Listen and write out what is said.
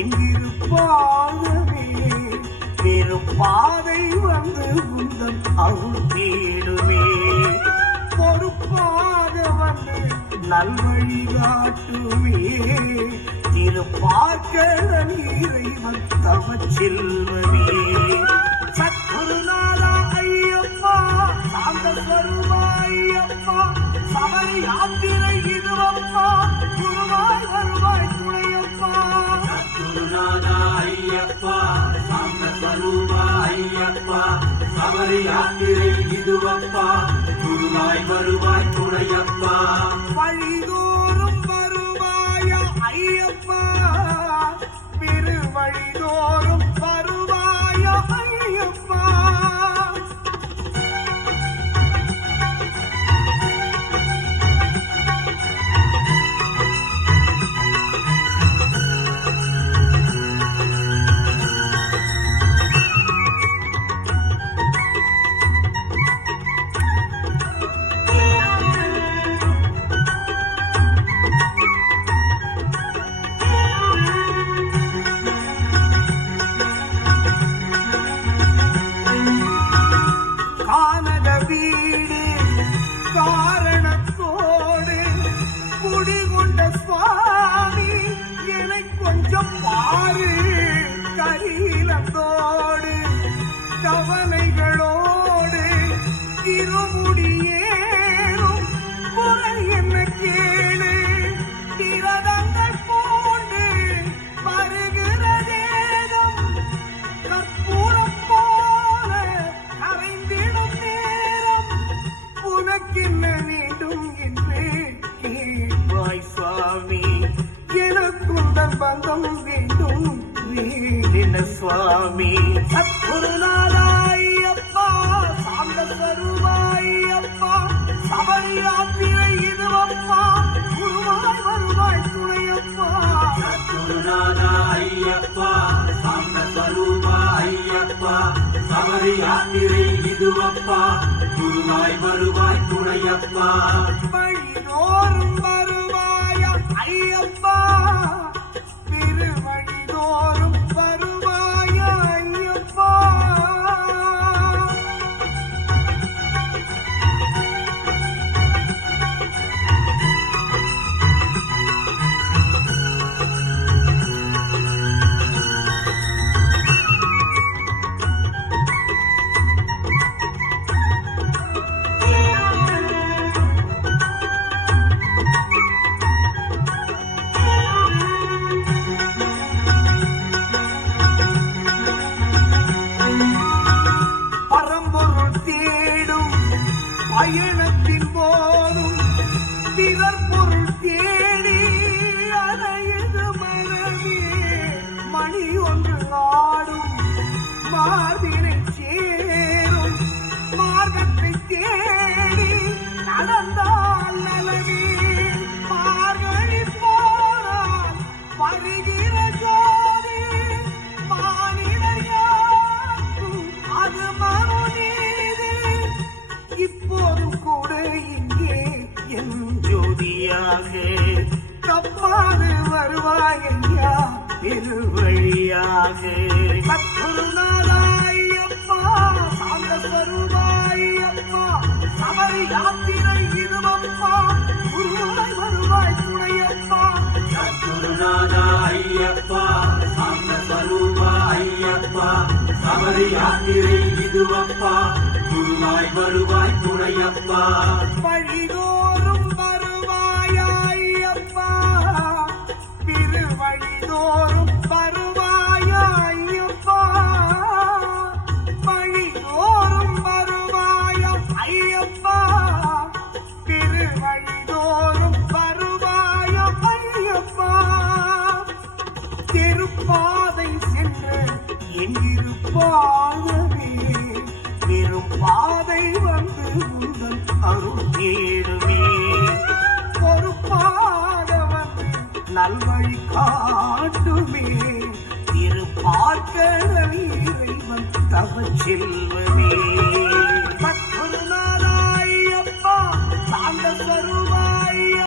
எங்கிருப்பாகவே பெரும் பாதை வந்து உந்தன் அருள் தேடுமே. பொறுப்பாக வந்து நல்வழி காட்டுமே. திருப்பார்க்கடல் இறைவன் தவச் செல்வமே. சத்குருநாதா ஐயப்பா, சாந்த ஸ்வரூபா ஐயப்பா, சபரி யாத்திரை இதுவப்பா, குருவாய் வருவாய் துணையப்பா. சத்குருநாதா ஐயப்பா, சாந்த ஸ்வரூபா ஐயப்பா, சபரி யாத்திரை இதுவப்பா, குருவாய் வருவாய் துணையப்பா. வழிதோறும் வருவாயா ஐயப்பா, பெரு வழிதோறும் வருவாயா ஐயப்பா. கானக வீடு காரணத்தோடு குடிகொண்ட சுவாமி, என்னை கொஞ்சம் பாரு. கரீலத்தோடு கவலைகளோடு திருமுடியேறும் குறை என்ன கேளு. திரதங்கள் போண்டு வருகிற தேகம் கற்பூரம் போல கரைந்திடும் நேரம். உனக்கென்ன வேண்டும் என்று கேட்பாய் சுவாமி, எனக்குந்தன் பந்தம் வேண்டும் வேண்டின சுவாமி. சத்குருநாதா ஐயப்பா, சாந்த ஸ்வரூபா ஐயப்பா, சபரி யாத்திரை இதுவப்பா, குருவாய் வருவாய் துணையப்பா. சத்குருநாதா ஐயப்பா, சாந்த ஸ்வரூபா ஐயப்பா, சபரி யாத்திரை இதுவப்பா, குருவாய் வருவாய் துணையப்பா. வழிதோறும் வருவாயா ஐயப்பா, திரு வழிதோறும் வருவாயா ஐயப்பா. பரம்பொருள் தேடும் பயணத்தின் போதும் பிறர் பொருள் தேடி அலையுது மனமே. மணி ஒன்று ஆடும் மார்பினை சேரும் மார்க்கத்தை தேடி நடந்தால் நலமே. மார்கழி போனால் வருகிற ஜோதி, மானிடர் யாருக்கும் அது மனுநீதி. இப்போதும் கூட இங்கே என் ஜோதியாக தப்பாது வருவாய் ஐயா திருவழியாக. சத்குருநாதா ஐயப்பா, சாந்த ஸ்வரூபா ஐயப்பா, சபரி யாத்திரை இதுவப்பா, குருவாய் வருவாய் துணையப்பா. சத்குருநாதா ஐயப்பா, சாந்த ஸ்வரூபா ஐயப்பா, சபரி யாத்திரை இதுவப்பா, குருவாய் வருவாய் துணையப்பா. வழிதோறும் வருவாயா ஐயப்பா, திரு வழிதோறும் வருவாயா ஐயப்பா. வழிதோறும் வருவாயா ஐயப்பா, திரு வழிதோறும் வருவாயா ஐயப்பா. திருப்பாதை சென்று எங்கிருப்பாகவே பெரும் பாதை வந்து உந்தன் அருள் தேடுமே. பொறுப்பாக வந்து நல்வழி காட்டுமே. திருப்பார்க்கடல் இறைவன் தவச் செல்வமே.